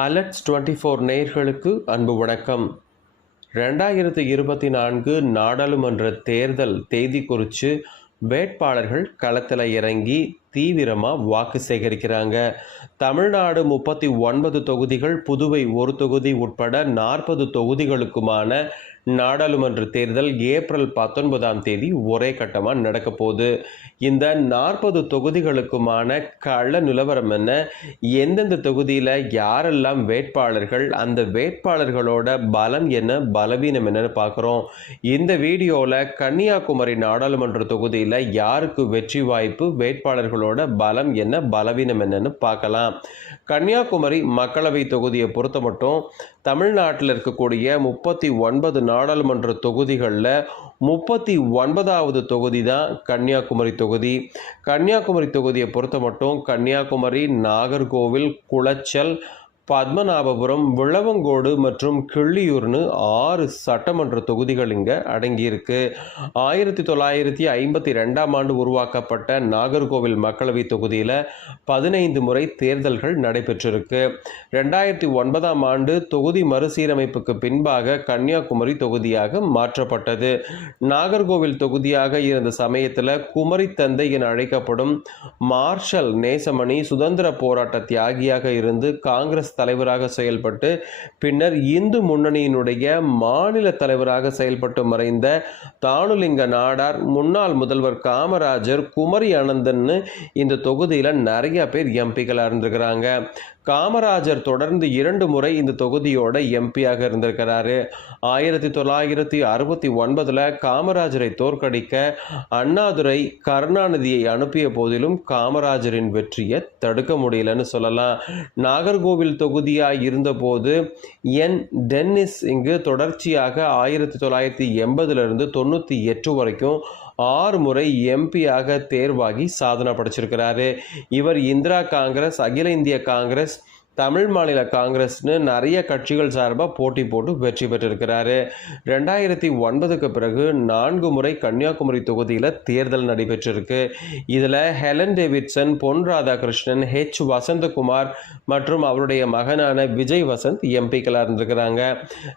Alerts 24 நேயர்களுக்கு அன்பு வணக்கம். 2024 நாடாளுமன்ற தேர்தல் தேதி குறித்து வேட்பாளர்கள் களத்தில் இறங்கி தீவிரமாக வாக்கு சேகரிக்கிறாங்க. தமிழ்நாடு 39 தொகுதிகள், புதுவை ஒரு தொகுதி உட்பட 40 தொகுதிகளுக்குமான நாடாளுமன்ற தேர்தல் ஏப்ரல் 19ஆம் தேதி ஒரே கட்டமாக நடக்க போகுது. இந்த 40 தொகுதிகளுக்குமான கள நிலவரம் என்ன, எந்தெந்த தொகுதியில் யாரெல்லாம் வேட்பாளர்கள், அந்த வேட்பாளர்களோட பலம் என்ன, பலவீனம் என்னன்னு பார்க்குறோம். இந்த வீடியோவில் கன்னியாகுமரி நாடாளுமன்ற தொகுதியில் யாருக்கு வெற்றி வாய்ப்பு, வேட்பாளர்களோட பலம் என்ன, பலவீனம் என்னன்னு பார்க்கலாம். கன்னியாகுமரி மக்களவை தொகுதியை பொறுத்த மட்டும் தமிழ்நாட்டில் இருக்கக்கூடிய 39 நாடாளுமன்ற தொகுதிகளில் 39வது தொகுதி தான் கன்னியாகுமரி தொகுதி. கன்னியாகுமரி தொகுதியை பொறுத்த மட்டும் கன்னியாகுமரி, நாகர்கோவில், குளச்சல், பத்மநாபபுரம், விளவங்கோடு மற்றும் கிள்ளியூர்னு 6 சட்டமன்ற தொகுதிகள் இங்கே அடங்கியிருக்கு. 1952ஆம் ஆண்டு உருவாக்கப்பட்ட நாகர்கோவில் மக்களவை தொகுதியில் 15 முறை தேர்தல்கள் நடைபெற்றிருக்கு. 2009ஆம் ஆண்டு தொகுதி மறுசீரமைப்புக்கு பின்பாக கன்னியாகுமரி தொகுதியாக மாற்றப்பட்டது. நாகர்கோவில் தொகுதியாக இருந்த சமயத்தில் குமரி தந்தை என அழைக்கப்படும் மார்ஷல் நேசமணி சுதந்திர போராட்ட தியாகியாக இருந்து காங்கிரஸ் தலைவராக செயல்பட்டு பின்னர் இந்து முன்னணியினுடைய மாநில தலைவராக செயல்பட்டு மறைந்த தானுலிங்க நாடார், முன்னாள் முதல்வர் காமராஜர், குமரி அனந்தன் இந்த தொகுதியில் நிறைய பேர் எம்பிக்களா இருந்திருக்கிறாங்க. காமராஜர் தொடர்ந்து 2 முறை இந்த தொகுதியோட எம்பியாக இருந்திருக்கிறாரு. 1969 காமராஜரை தோற்கடிக்க அண்ணாதுரை கருணாநிதியை அனுப்பிய போதிலும் காமராஜரின் வெற்றியை தடுக்க முடியலன்னு சொல்லலாம். நாகர்கோவில் தொகுதியாக இருந்தபோது என் டென்னிஸ் இங்கு தொடர்ச்சியாக 1980 98 வரைக்கும் 6 முறை எம்பியாக தேர்வாகி சாதனை படைச்சிருக்கிறாரு. இவர் இந்திரா காங்கிரஸ், அகில இந்திய காங்கிரஸ், தமிழ் மாநில காங்கிரஸ்னு நிறைய கட்சிகள் சார்பாக போட்டி போட்டு வெற்றி பெற்றிருக்கிறாரு. 2009க்கு பிறகு 4 முறை கன்னியாகுமரி தொகுதியில் தேர்தல் நடைபெற்றிருக்கு. இதில் Helen Davidson, Pon Radhakrishnan, H Vasanthakumar மற்றும் அவருடைய மகனான விஜய் வசந்த் எம்பிக்களாக இருந்திருக்கிறாங்க.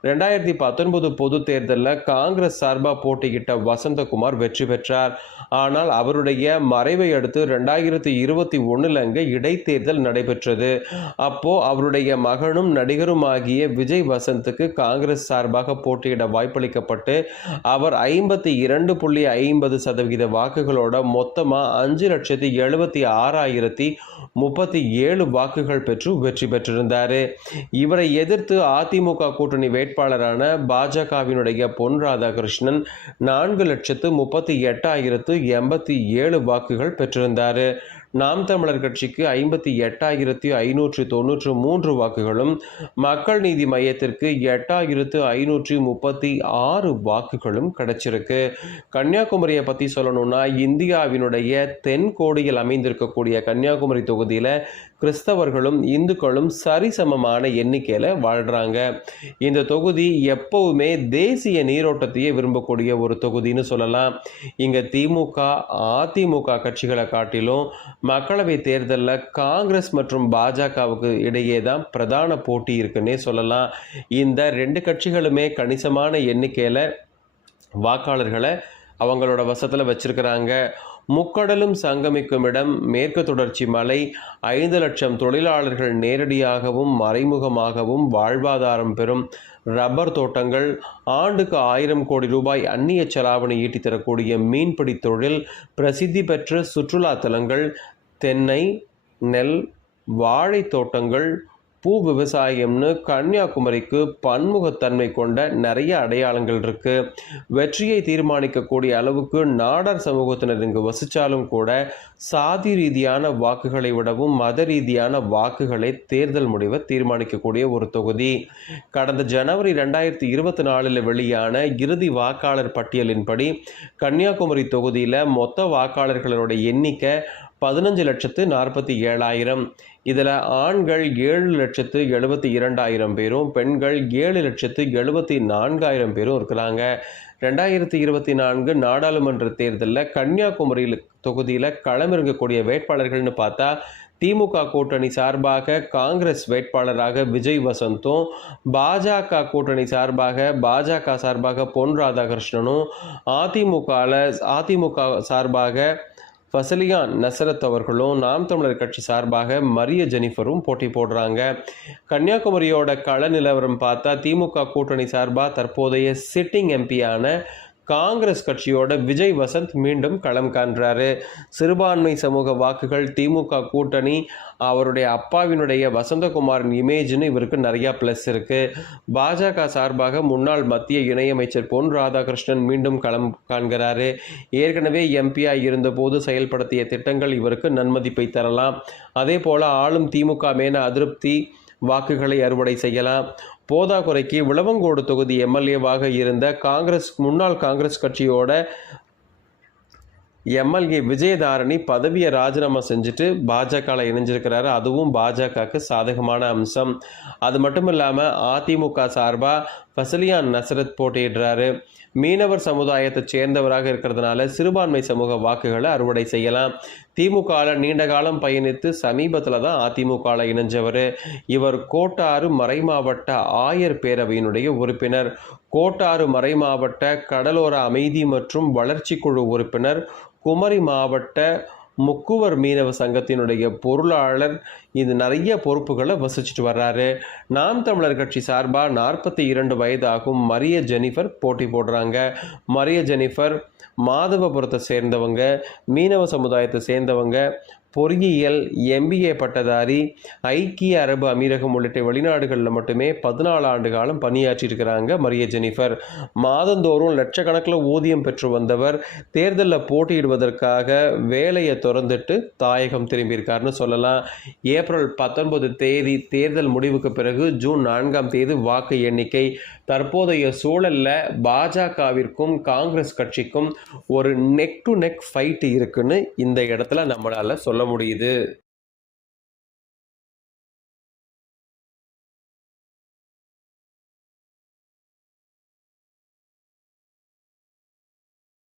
2019 பொது தேர்தலில் காங்கிரஸ் சார்பாக போட்டியிட்ட வசந்தகுமார் வெற்றி பெற்றார். ஆனால் அவருடைய மறைவை அடுத்து 2021 அங்கே இடைத்தேர்தல் நடைபெற்றது. அவருடைய மகனும் நடிகருமாகிய விஜய் வசந்துக்கு காங்கிரஸ் சார்பாக போட்டியிட வாய்ப்பளிக்கப்பட்டு அவர் 52.50% வாக்குகளோட மொத்தமா 5,76,037 வாக்குகள் பெற்று வெற்றி பெற்றிருந்தார். இவரை எதிர்த்து அதிமுக கூட்டணி வேட்பாளரான பாஜகவினுடைய பொன் ராதாகிருஷ்ணன் 4,38,087 வாக்குகள் பெற்றிருந்தார். நாம் தமிழர் கட்சிக்கு 58,593 வாக்குகளும், மக்கள் நீதி மையத்திற்கு 8,536 வாக்குகளும் கிடைச்சிருக்கு. கன்னியாகுமரியை பற்றி சொல்லணும்னா இந்தியாவினுடைய தென்கோடியில் அமைந்திருக்கக்கூடிய கன்னியாகுமரி தொகுதியில் கிறிஸ்தவர்களும் இந்துக்களும் சரிசமமான எண்ணிக்கையில் வாழ்கிறாங்க. இந்த தொகுதி எப்பவுமே தேசிய நீரோட்டத்தையே விரும்பக்கூடிய ஒரு தொகுதின்னு சொல்லலாம். இங்கே திமுக, அதிமுக கட்சிகளை காட்டிலும் மக்களவை தேர்தலில் காங்கிரஸ் மற்றும் பாஜகவுக்கு இடையே தான் பிரதான போட்டி இருக்குன்னே சொல்லலாம். இந்த 2 கட்சிகளுமே கணிசமான எண்ணிக்கையில் வாக்காளர்களை அவங்களோட வசத்தில் வச்சிருக்கிறாங்க. முக்கடலும் சங்கமிக்கும் இடம், மேற்கு தொடர்ச்சி மலை, 5 லட்சம் தொழிலாளர்கள் நேரடியாகவும் மறைமுகமாகவும் வாழ்வாதாரம் பெறும் ரப்பர் தோட்டங்கள், ஆண்டுக்கு 1000 கோடி ரூபாய் அந்நிய செலாவணி ஈட்டி தரக்கூடிய மீன்பிடி தொழில், பிரசித்தி பெற்ற சுற்றுலா தலங்கள், தென்னை, நெல், வாழை தோட்டங்கள், பூ விவசாயம்னு கன்னியாகுமரிக்கு பன்முகத்தன்மை கொண்ட நிறைய அடையாளங்கள் இருக்கு. வெற்றியை தீர்மானிக்கக்கூடிய அளவுக்கு நாடார் சமூகத்தினர் இங்கு வசித்தாலும் கூட சாதி ரீதியான வாக்குகளை விடவும் மத ரீதியான வாக்குகளை தேர்தல் முடிவை தீர்மானிக்கக்கூடிய ஒரு தொகுதி. கடந்த ஜனவரி 2024 வெளியான இறுதி வாக்காளர் பட்டியலின்படி கன்னியாகுமரி தொகுதியில் மொத்த வாக்காளர்களுடைய எண்ணிக்கை 15,47,000. இதில் ஆண்கள் 7,72,000 பேரும், பெண்கள் 7,74,000 பேரும் இருக்கிறாங்க. 2024 நாடாளுமன்ற தேர்தலில் கன்னியாகுமரி தொகுதியில் களமிறங்கக்கூடிய வேட்பாளர்கள்னு பார்த்தா திமுக கூட்டணி சார்பாக காங்கிரஸ் வேட்பாளராக விஜய் வசந்தும், பாஜக கூட்டணி சார்பாக பொன் ராதாகிருஷ்ணனும், அதிமுக சார்பாக ஃபசலியான் நசரத் அவர்களும், நாம் தமிழர் கட்சி சார்பாக மரிய ஜெனிஃபரும் போட்டி போடுறாங்க. கன்னியாகுமரியோட கள நிலவரம் பார்த்தா திமுக கூட்டணி சார்பாக தற்போதைய சிட்டிங் எம்பியான காங்கிரஸ் கட்சியோட விஜய் வசந்த் மீண்டும் களம் காண்றாரு. சிறுபான்மை சமூக வாக்குகள் திமுக கூட்டணி, அவருடைய அப்பாவினுடைய வசந்தகுமாரின் இமேஜ்னு இவருக்கு நிறையா ப்ளஸ் இருக்கு. பாஜக சார்பாக முன்னாள் மத்திய இணையமைச்சர் பொன் ராதாகிருஷ்ணன் மீண்டும் களம் காண்கிறாரு. ஏற்கனவே எம்பியாக இருந்தபோது செயல்படுத்திய திட்டங்கள் இவருக்கு நன்மதிப்பை தரலாம். அதே போல ஆளும் திமுக மேன அதிருப்தி வாக்குகளை அறுவடை செய்யலாம். போதாக்குறைக்கு விளவங்கோடு தொகுதி எம்எல்ஏவாக இருந்த முன்னாள் காங்கிரஸ் கட்சியோட எம்எல்ஏ விஜயதாரணி பதவியை ராஜினாமா செஞ்சுட்டு பாஜகவில் இணைஞ்சிருக்கிறாரு. அதுவும் பாஜகவுக்கு சாதகமான அம்சம். அது மட்டும் இல்லாமல் அதிமுக சார்பாக ஃபசலியான் நசரத் போட்டியிடுறாரு. மீனவர் சமுதாயத்தை சேர்ந்தவராக இருக்கிறதுனால சிறுபான்மை சமூக வாக்குகளை அறுவடை செய்யலாம். திமுகவில் நீண்ட காலம் பயணித்து சமீபத்தில் தான் அதிமுகவில் இணைஞ்சவர். இவர் கோட்டாறு மறைமாவட்ட ஆயர் பேரவையினுடைய உறுப்பினர், கோட்டாறு மறைமாவட்ட கடலோர அமைதி மற்றும் வளர்ச்சி குழு உறுப்பினர், குமரி மாவட்ட முக்குவர் மீனவ சங்கத்தினுடைய பொருளாளர். இது நிறைய பொறுப்புகளை வசிச்சுட்டு வர்றாரு. நாம் தமிழர் கட்சி சார்பாக 42 வயதாகும் மரிய ஜெனிஃபர் போட்டி போடுறாங்க. மரிய ஜெனிஃபர் மாதவபுரத்தை சேர்ந்தவங்க, மீனவ சமுதாயத்தை சேர்ந்தவங்க, பொறியியல் MBA பட்டதாரி, ஐக்கிய அரபு அமீரகம் உள்ளிட்ட வெளிநாடுகளில் மட்டுமே 14 ஆண்டு காலம் பணியாற்றியிருக்கிறாங்க மரிய ஜெனிஃபர். மாதந்தோறும் லட்சக்கணக்கில் ஊதியம் பெற்று வந்தவர் தேர்தலில் போட்டியிடுவதற்காக வேலையை திறந்துட்டு தாயகம் திரும்பியிருக்காருன்னு சொல்லலாம். ஏப்ரல் 19 தேதி தேர்தல் முடிவுக்கு பிறகு ஜூன் 4ஆம் தேதி வாக்கு எண்ணிக்கை. தற்போதைய சூழலில் பாஜகவிற்கும் காங்கிரஸ் கட்சிக்கும் ஒரு நெக் டு நெக் ஃபைட் இருக்குன்னு இந்த இடத்துல நம்மளால் சொல்ல முடியுது.